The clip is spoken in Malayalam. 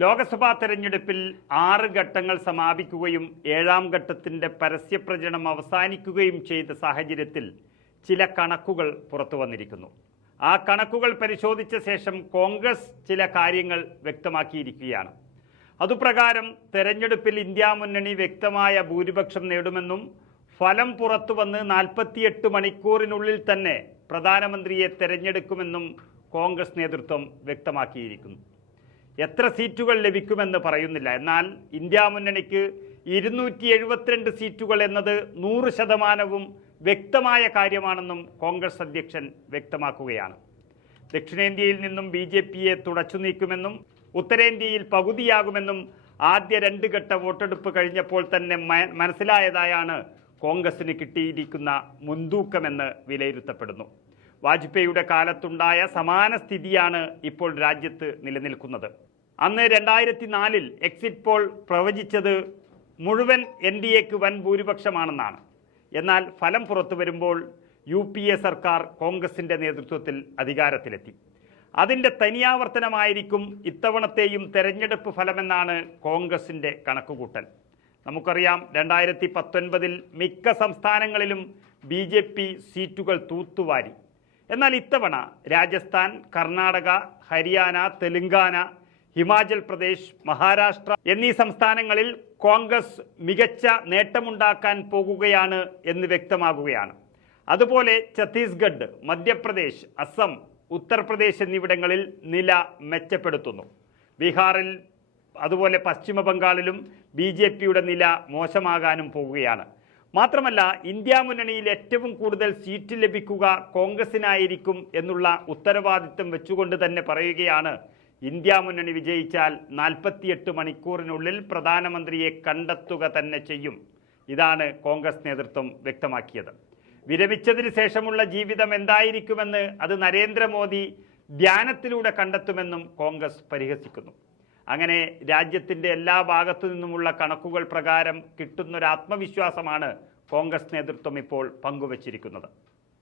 ലോക്സഭാ തെരഞ്ഞെടുപ്പിൽ ആറ് ഘട്ടങ്ങൾ സമാപിക്കുകയും ഏഴാം ഘട്ടത്തിന്റെ പരസ്യപ്രചരണം അവസാനിക്കുകയും ചെയ്ത സാഹചര്യത്തിൽ ചില കണക്കുകൾ പുറത്തു വന്നിരിക്കുന്നു. ആ കണക്കുകൾ പരിശോധിച്ച ശേഷം കോൺഗ്രസ് ചില കാര്യങ്ങൾ വ്യക്തമാക്കിയിരിക്കുകയാണ്. അതുപ്രകാരം തെരഞ്ഞെടുപ്പിൽ ഇന്ത്യ മുന്നണി വ്യക്തമായ ഭൂരിപക്ഷം നേടുമെന്നും ഫലം പുറത്തു വന്ന് നാൽപ്പത്തിയെട്ട് മണിക്കൂറിനുള്ളിൽ തന്നെ പ്രധാനമന്ത്രിയെ തെരഞ്ഞെടുക്കുമെന്നും കോൺഗ്രസ് നേതൃത്വം വ്യക്തമാക്കിയിരിക്കുന്നു. എത്ര സീറ്റുകൾ ലഭിക്കുമെന്ന് പറയുന്നില്ല. എന്നാൽ ഇന്ത്യ മുന്നണിക്ക് ഇരുന്നൂറ്റി എഴുപത്തിരണ്ട് സീറ്റുകൾ എന്നത് നൂറ് ശതമാനവും വ്യക്തമായ കാര്യമാണെന്നും കോൺഗ്രസ് അധ്യക്ഷൻ വ്യക്തമാക്കുകയാണ്. ദക്ഷിണേന്ത്യയിൽ നിന്നും ബി ജെ പിയെ തുടച്ചു നീക്കുമെന്നും ഉത്തരേന്ത്യയിൽ പകുതിയാകുമെന്നും ആദ്യ രണ്ട് ഘട്ട വോട്ടെടുപ്പ് കഴിഞ്ഞപ്പോൾ തന്നെ മനസ്സിലായതായാണ് കോൺഗ്രസിന് കിട്ടിയിരിക്കുന്ന മുൻതൂക്കമെന്ന് വിലയിരുത്തപ്പെടുന്നു. വാജ്പേയിയുടെ കാലത്തുണ്ടായ സമാന സ്ഥിതിയാണ് ഇപ്പോൾ രാജ്യത്ത് നിലനിൽക്കുന്നത്. അന്ന് രണ്ടായിരത്തി നാലിൽ എക്സിറ്റ് പോൾ പ്രവചിച്ചത് മുഴുവൻ എൻ ഡി എക്ക് വൻ ഭൂരിപക്ഷമാണെന്നാണ്. എന്നാൽ ഫലം പുറത്തു വരുമ്പോൾ യു പി എ സർക്കാർ കോൺഗ്രസിന്റെ നേതൃത്വത്തിൽ അധികാരത്തിലെത്തി. അതിന്റെ തനിയാവർത്തനമായിരിക്കും ഇത്തവണത്തെയും തെരഞ്ഞെടുപ്പ് ഫലമെന്നാണ് കോൺഗ്രസിന്റെ കണക്കുകൂട്ടൽ. നമുക്കറിയാം രണ്ടായിരത്തി പത്തൊൻപതിൽ മിക്ക സംസ്ഥാനങ്ങളിലും ബി ജെ പി സീറ്റുകൾ തൂത്തുവാരി. എന്നാൽ ഇത്തവണ രാജസ്ഥാൻ കർണാടക ഹരിയാന തെലുങ്കാന ഹിമാചൽ പ്രദേശ് മഹാരാഷ്ട്ര എന്നീ സംസ്ഥാനങ്ങളിൽ കോൺഗ്രസ് മികച്ച നേട്ടമുണ്ടാക്കാൻ പോകുകയാണ് എന്ന് വ്യക്തമാകുകയാണ്. അതുപോലെ ഛത്തീസ്ഗഡ് മധ്യപ്രദേശ് അസം ഉത്തർപ്രദേശ് എന്നിവിടങ്ങളിൽ നില മെച്ചപ്പെടുത്തുന്നു. ബീഹാറിൽ അതുപോലെ പശ്ചിമ ബംഗാളിലും ബി ജെ പിയുടെ നില മോശമാകാനും പോകുകയാണ്. മാത്രമല്ല ഇന്ത്യ മുന്നണിയിൽ ഏറ്റവും കൂടുതൽ സീറ്റ് ലഭിക്കുക കോൺഗ്രസിനായിരിക്കും എന്നുള്ള ഉത്തരവാദിത്വം വെച്ചുകൊണ്ട് തന്നെ പറയുകയാണ്. ഇന്ത്യ മുന്നണി വിജയിച്ചാൽ നാൽപ്പത്തിയെട്ട് മണിക്കൂറിനുള്ളിൽ പ്രധാനമന്ത്രിയെ കണ്ടെത്തുക തന്നെ ചെയ്യും. ഇതാണ് കോൺഗ്രസ് നേതൃത്വം വ്യക്തമാക്കിയത്. വിരമിച്ചതിന് ശേഷമുള്ള ജീവിതം എന്തായിരിക്കുമെന്ന് അത് നരേന്ദ്രമോദി ധ്യാനത്തിലൂടെ കണ്ടെത്തുമെന്നും കോൺഗ്രസ് പരിഹസിക്കുന്നു. അങ്ങനെ രാജ്യത്തിന്റെ എല്ലാ ഭാഗത്തു നിന്നുമുള്ള കണക്കുകൾ പ്രകാരം കിട്ടുന്നൊരു ആത്മവിശ്വാസമാണ് കോൺഗ്രസ് നേതൃത്വം ഇപ്പോൾ പങ്കുവച്ചിരിക്കുന്നത്.